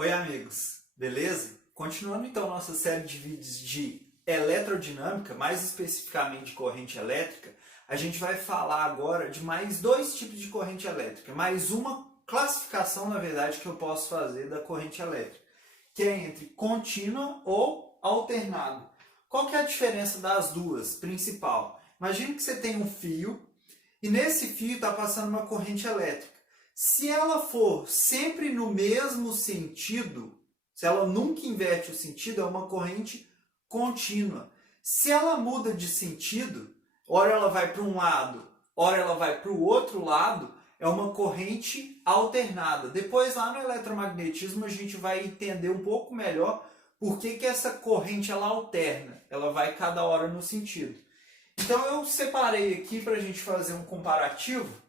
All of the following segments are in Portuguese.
Oi amigos, beleza? Continuando então nossa série de vídeos de eletrodinâmica, mais especificamente de corrente elétrica, a gente vai falar agora de mais dois tipos de corrente elétrica, mais uma classificação, na verdade, que eu posso fazer da corrente elétrica, que é entre contínua ou alternada. Qual que é a diferença das duas, principal? Imagine que você tem um fio e nesse fio está passando uma corrente elétrica. Se ela for sempre no mesmo sentido, se ela nunca inverte o sentido, é uma corrente contínua. Se ela muda de sentido, ora ela vai para um lado, ora ela vai para o outro lado, é uma corrente alternada. Depois lá no eletromagnetismo a gente vai entender um pouco melhor por que essa corrente ela alterna, ela vai cada hora no sentido. Então eu separei aqui para a gente fazer um comparativo.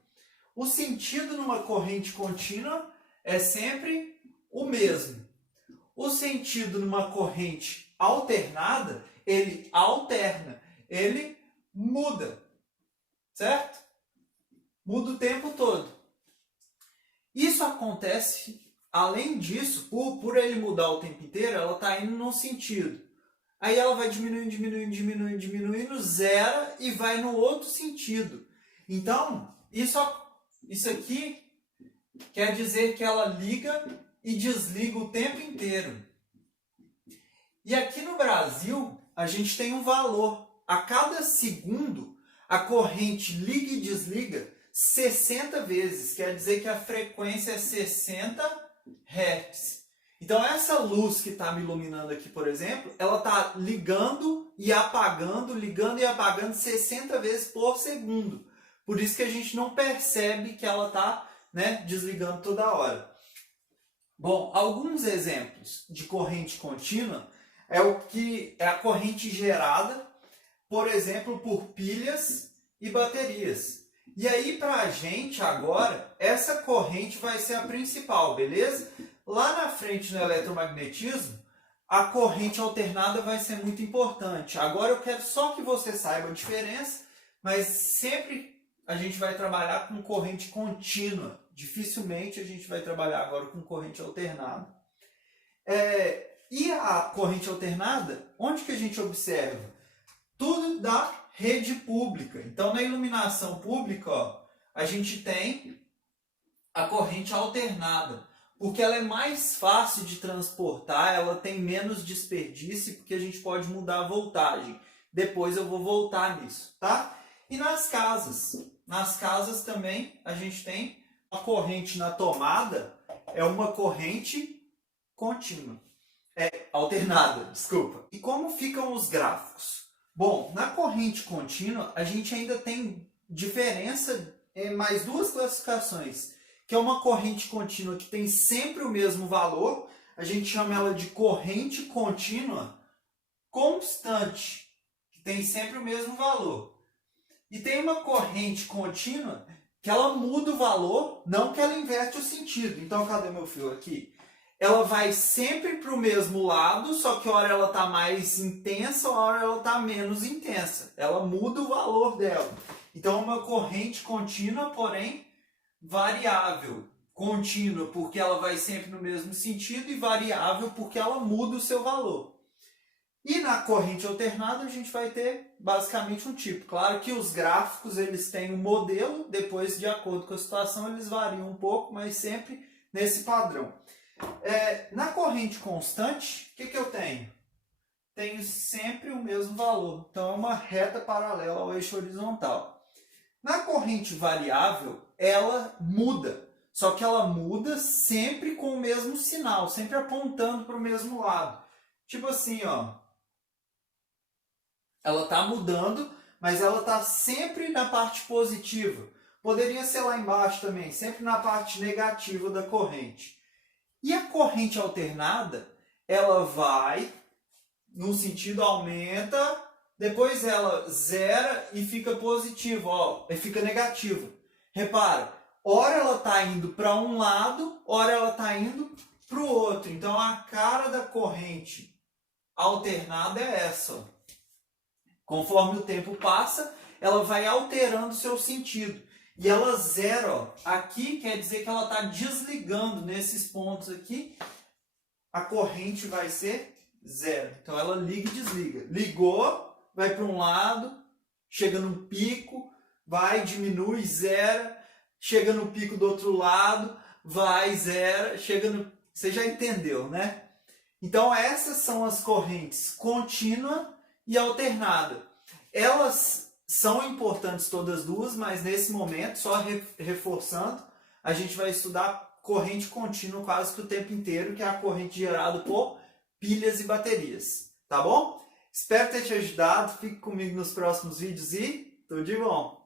O sentido numa corrente contínua é sempre o mesmo. O sentido numa corrente alternada, ele alterna, ele muda, certo? Muda o tempo todo. Isso acontece, além disso, por ele mudar o tempo inteiro, ela está indo num sentido. Aí ela vai diminuindo, zera e vai no outro sentido. Então, isso aqui quer dizer que ela liga e desliga o tempo inteiro. E aqui no Brasil, a gente tem um valor. A cada segundo, a corrente liga e desliga 60 vezes. Quer dizer que a frequência é 60 Hz. Então essa luz que está me iluminando aqui, por exemplo, ela está ligando e apagando 60 vezes por segundo. Por isso que a gente não percebe que ela está, desligando toda hora. Bom, alguns exemplos de corrente contínua é a corrente gerada, por exemplo, por pilhas e baterias. E aí, para a gente agora, essa corrente vai ser a principal, beleza? Lá na frente no eletromagnetismo, a corrente alternada vai ser muito importante. Agora eu quero só que você saiba a diferença, mas sempre a gente vai trabalhar com corrente contínua. Dificilmente a gente vai trabalhar agora com corrente alternada. E a corrente alternada, onde que a gente observa? Tudo da rede pública. Então, na iluminação pública, a gente tem a corrente alternada, porque ela é mais fácil de transportar, ela tem menos desperdício, porque a gente pode mudar a voltagem. Depois eu vou voltar nisso, tá? E nas casas também a gente tem a corrente na tomada, é uma corrente contínua. Alternada, desculpa. E como ficam os gráficos? Bom, na corrente contínua a gente ainda tem diferença em mais duas classificações, que é uma corrente contínua que tem sempre o mesmo valor, a gente chama ela de corrente contínua constante, que tem sempre o mesmo valor. E tem uma corrente contínua que ela muda o valor, não que ela inverte o sentido. Então, cadê meu fio aqui? Ela vai sempre para o mesmo lado, só que hora ela está mais intensa, hora ela está menos intensa. Ela muda o valor dela. Então, é uma corrente contínua, porém variável. Contínua porque ela vai sempre no mesmo sentido e variável porque ela muda o seu valor. E na corrente alternada a gente vai ter basicamente um tipo. Claro que os gráficos eles têm um modelo, depois de acordo com a situação eles variam um pouco, mas sempre nesse padrão. Na corrente constante, o que eu tenho? Tenho sempre o mesmo valor, então é uma reta paralela ao eixo horizontal. Na corrente variável, ela muda, só que ela muda sempre com o mesmo sinal, sempre apontando para o mesmo lado. Tipo assim, ela está mudando, mas ela está sempre na parte positiva. Poderia ser lá embaixo também, sempre na parte negativa da corrente. E a corrente alternada, ela vai, no sentido aumenta, depois ela zera e fica positiva, e fica negativa. Repara, ora ela está indo para um lado, ora ela está indo para o outro. Então a cara da corrente alternada é essa. Conforme o tempo passa, ela vai alterando seu sentido. E ela zera, aqui quer dizer que ela está desligando nesses pontos aqui a corrente vai ser zero. Então ela liga e desliga. Ligou, vai para um lado, chega num pico, vai, diminui, zera, chega no pico do outro lado, vai, zera, chega no... Você já entendeu, né? Então essas são as correntes contínua e alternada. Elas são importantes todas duas, mas nesse momento, só reforçando, a gente vai estudar corrente contínua quase que o tempo inteiro, que é a corrente gerada por pilhas e baterias. Tá bom? Espero ter te ajudado. Fique comigo nos próximos vídeos e tudo de bom!